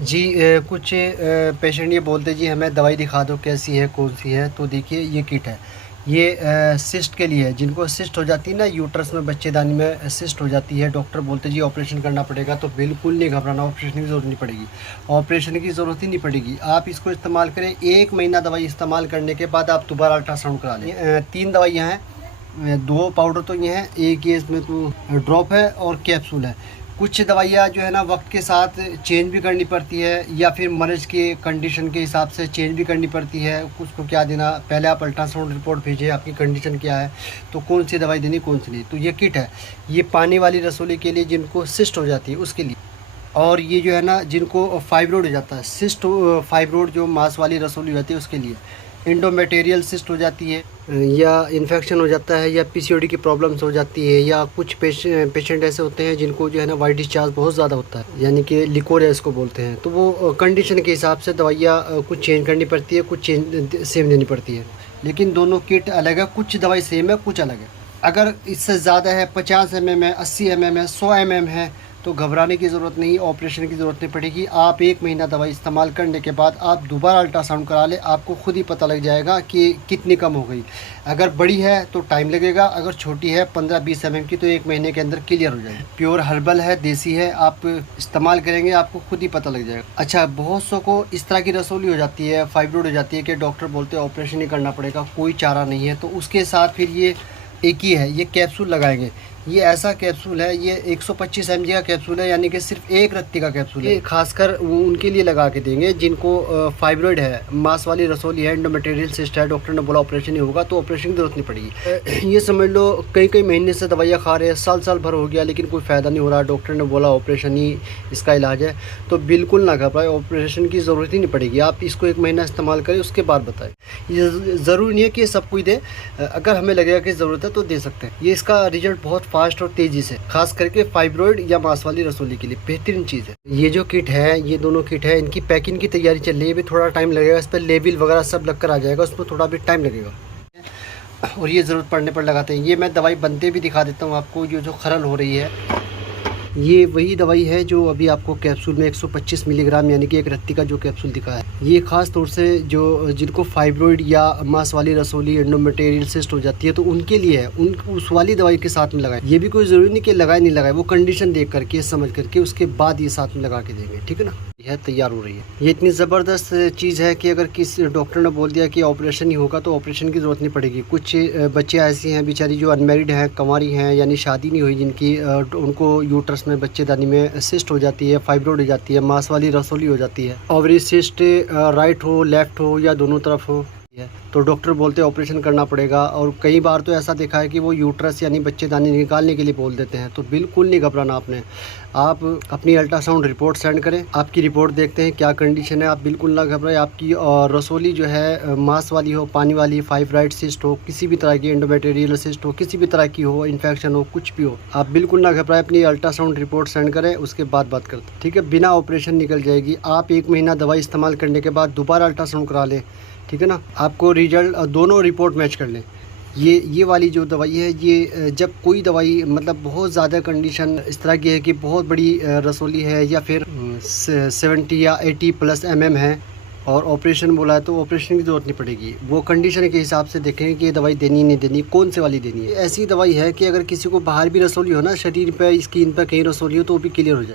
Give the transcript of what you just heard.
जी कुछ पेशेंट ये बोलते जी हमें दवाई दिखा दो कैसी है कौन सी है। तो देखिए ये किट है। ये सिस्ट के लिए है, जिनको सिस्ट हो जाती है ना, यूट्रस में बच्चेदानी में सिस्ट हो जाती है। डॉक्टर बोलते जी ऑपरेशन करना पड़ेगा, तो बिल्कुल नहीं घबराना, ऑपरेशन की ज़रूरत नहीं पड़ेगी। ऑपरेशन की ज़रूरत ही नहीं पड़ेगी। आप इसको इस्तेमाल करें, 1 महीना दवाई इस्तेमाल करने के बाद आप दोबारा अल्ट्रासाउंड करा लें। 3 दवाइयाँ हैं, 2 पाउडर तो ये हैं, एक ये इसमें तो ड्रॉप है और कैप्सूल है। कुछ दवाइयाँ जो है ना वक्त के साथ चेंज भी करनी पड़ती है, या फिर मरीज़ के कंडीशन के हिसाब से चेंज भी करनी पड़ती है। उसको क्या देना, पहले आप अल्ट्रासाउंड रिपोर्ट भेजें आपकी कंडीशन क्या है, तो कौन सी दवाई देनी कौन सी नहीं। तो ये किट है, ये पानी वाली रसोली के लिए, जिनको सिस्ट हो जाती है उसके लिए। और ये जो है ना जिनको फाइब्रोड हो जाता है, सिस्ट फाइब्रोड जो मांस वाली रसोली होती है उसके लिए। इंडोमेटेरियल सिस्ट हो जाती है, या इन्फेक्शन हो जाता है, या पीसीओडी की प्रॉब्लम्स हो जाती है, या कुछ पेशेंट ऐसे होते हैं जिनको जो है ना वाइट डिस्चार्ज बहुत ज़्यादा होता है, यानी कि लिकोरिया इसको बोलते हैं। तो वो कंडीशन के हिसाब से दवाइयाँ कुछ चेंज करनी पड़ती है, कुछ चेंज सेम देनी पड़ती है। लेकिन दोनों किट अलग है, कुछ दवाई सेम है कुछ अलग है। अगर इससे ज़्यादा है, 50 mm है, 80 mm है, 100 mm है, तो घबराने की ज़रूरत नहीं, ऑपरेशन की ज़रूरत नहीं पड़ेगी। आप 1 महीना दवाई इस्तेमाल करने के बाद आप दोबारा अल्ट्रासाउंड करा लें, आपको खुद ही पता लग जाएगा कि कितनी कम हो गई। अगर बड़ी है तो टाइम लगेगा, अगर छोटी है 15-20 mm की, तो 1 महीने के अंदर क्लियर हो जाएगी। प्योर हर्बल है, देसी है, आप इस्तेमाल करेंगे आपको खुद ही पता लग जाएगा। अच्छा, बहुत सौ को इस तरह की रसोली हो जाती है, फाइब्रोड हो जाती है, कि डॉक्टर बोलते हैं ऑपरेशन ही करना पड़ेगा, कोई चारा नहीं है। तो उसके साथ फिर ये एक ही है, ये कैप्सूल लगाएंगे। ये ऐसा कैप्सूल है, ये 125 mg का कैप्सूल है, यानी कि सिर्फ एक रत्ती का कैप्सूल है। ये खासकर उनके लिए लगा के देंगे जिनको फाइब्रोइड है, मांस वाली रसोली है, इंडोमेटेरियल सिस्ट है। डॉक्टर ने बोला ऑपरेशन ही होगा, तो ऑपरेशन की जरूरत नहीं पड़ेगी। ये समझ लो कई कई महीने से दवाइयाँ खा रहे हैं, साल भर हो गया, लेकिन कोई फ़ायदा नहीं हो रहा। डॉक्टर ने बोला ऑपरेशन ही इसका इलाज है, तो बिल्कुल ना घबराए, ऑपरेशन की ज़रूरत ही नहीं पड़ेगी। आप इसको 1 महीना इस्तेमाल करें, उसके बाद बताएं। ये ज़रूरी नहीं है कि सब कुछ दे, अगर हमें लगेगा कि ज़रूरत है तो दे सकते हैं। ये इसका रिजल्ट बहुत फास्ट और तेज़ी से, खास करके फाइब्रोइड या मांस वाली रसोली के लिए बेहतरीन चीज़ है। ये जो किट है, ये दोनों किट है, इनकी पैकिंग की तैयारी चल रही है, भी थोड़ा टाइम लगेगा। इस पर लेबल वगैरह सब लग कर आ जाएगा, उसमें थोड़ा भी टाइम लगेगा। और ये ज़रूरत पड़ने पर लगाते हैं। ये मैं दवाई बनते भी दिखा देता हूँ आपको। ये जो खरल हो रही है, ये वही दवाई है जो अभी आपको कैप्सूल में 125 मिलीग्राम, यानी कि एक रत्ती का जो कैप्सूल दिखा है। ये खास तौर से जो जिनको फाइब्रोइड या मांस वाली रसोली, एंडोमेटेरियल सिस्ट हो जाती है, तो उनके लिए है। उन उस वाली दवाई के साथ में लगाए। ये भी कोई ज़रूरी नहीं कि लगाए नहीं लगाए, वो कंडीशन देख करके, समझ करके, उसके बाद ये साथ में लगा के देंगे, ठीक है ना। यह तैयार हो रही है। ये इतनी ज़बरदस्त चीज़ है कि अगर किस डॉक्टर ने बोल दिया कि ऑपरेशन ही होगा, तो ऑपरेशन की ज़रूरत नहीं पड़ेगी। कुछ बच्चे ऐसी हैं बेचारी जो अनमेरिड हैं, कंवारी हैं, यानी शादी नहीं हुई, जिनकी उनको यूट्रस में बच्चेदानी में सिस्ट हो जाती है, फाइब्रोइड हो जाती है, मांस वाली रसोली हो जाती है। ओवरी सिस्ट राइट हो, लेफ़्ट हो, या दोनों तरफ हो, तो डॉक्टर बोलते हैं ऑपरेशन करना पड़ेगा। और कई बार तो ऐसा देखा है कि वो यूट्रस यानी बच्चेदानी निकालने के लिए बोल देते हैं। तो बिल्कुल नहीं घबराना आपने। आप अपनी अल्ट्रासाउंड रिपोर्ट सेंड करें, आपकी रिपोर्ट देखते हैं क्या कंडीशन है। आप बिल्कुल ना घबराएं। आपकी रसोली जो है मांस वाली हो, पानी वाली, फाइब्रोइड सिस्ट हो, किसी भी तरह की एंडोमेटेरियल सिस्ट हो, किसी भी तरह की हो, इन्फेक्शन हो, कुछ भी हो, आप बिल्कुल ना घबराएं। अपनी अल्ट्रासाउंड रिपोर्ट सेंड करें, उसके बाद बात करते हैं, ठीक है। बिना ऑपरेशन निकल जाएगी। आप 1 महीना दवाई इस्तेमाल करने के बाद दोबारा अल्ट्रासाउंड करा लें, ठीक है ना। आपको रिजल्ट दोनों रिपोर्ट मैच कर लें। ये वाली जो दवाई है, ये जब कोई दवाई मतलब बहुत ज़्यादा कंडीशन इस तरह की है कि बहुत बड़ी रसोली है, या फिर 70 या 80+ mm है, और ऑपरेशन बोला है, तो ऑपरेशन की ज़रूरत नहीं पड़ेगी। वो कंडीशन के हिसाब से देखेंगे कि ये दवाई देनी नहीं देनी, कौन से वाली देनी है। ऐसी दवाई है कि अगर किसी को बाहर भी रसोली हो ना, शरीर पर, स्किन पर कहीं रसोली हो, तो वो भी क्लियर हो जाए।